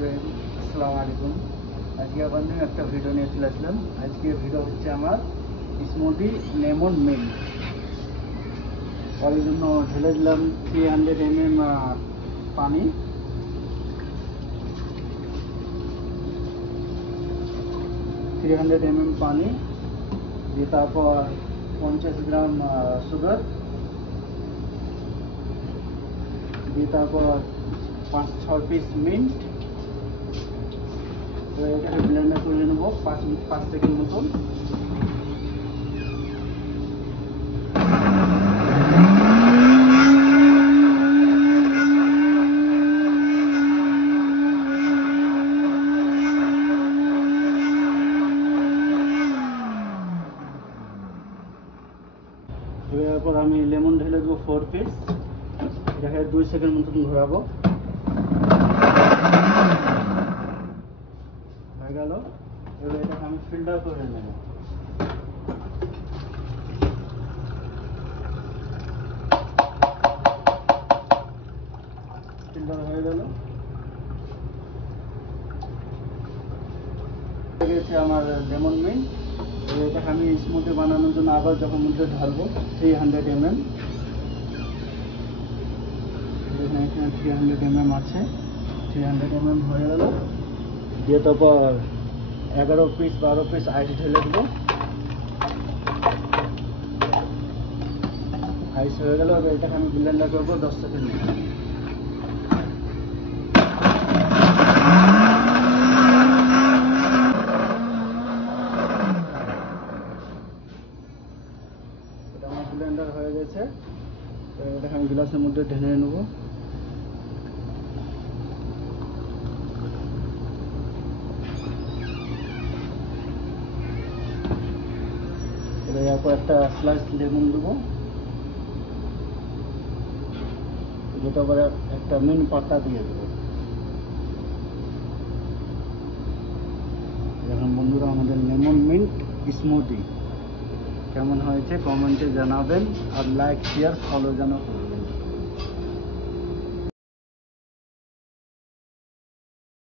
ফ্রেন্ড, আসসালামু আলাইকুম। আজকে আবার নিয়ে একটা ভিডিও নিয়ে চলে আসলাম। আজকের ভিডিও হচ্ছে আমার স্মুদি লেমন মিল্ক। তার জন্য ঢেলে দিলাম 300 ml পানি। পানি দিয়ে তারপর 50 গ্রাম সুগার দিয়ে তারপর 5-6 পিস মিন্ট। তো এটাকে ব্লেন্ডার করে নেবো 5 সেকেন্ড মতন। এরপর আমি লেমন ঢেলে দেবো 4 পিস। এটাকে 2 সেকেন্ড মতন ঘোরাবো। হয়ে গেল। এবার এটাকে আমি ফিল্টার করে নেব। ফিল্টার হয়ে গেল। আমার লেমন মিল্ক। এটাকে আমি স্মুদি বানানোর জন্য আবার যখন মধ্যে ঢালবো 300 ml। এখানে 300 ml আছে। 300 ml হয়ে গেল। দিয়ে তারপর 11 পিস 12 পিস আইস ঢেলে দেবো। আইস হয়ে গেল। এবার এটাকে আমি ব্লেন্ডার করবো 10 সেকেন্ড। আমার ব্লেন্ডার হয়ে গেছে। এটাকে আমি গ্লাসের মধ্যে ঢেলে নেব। এরপর একটা স্লাইস লেমন দেবো। তারপরে একটা মিন্ট পাতা দিয়ে দেবো। এখন বন্ধুরা, আমাদের লেমন মিন্ট স্মুদি কেমন হয়েছে কমেন্টে জানাবেন, আর লাইক শেয়ার ফলো যেন করবেন।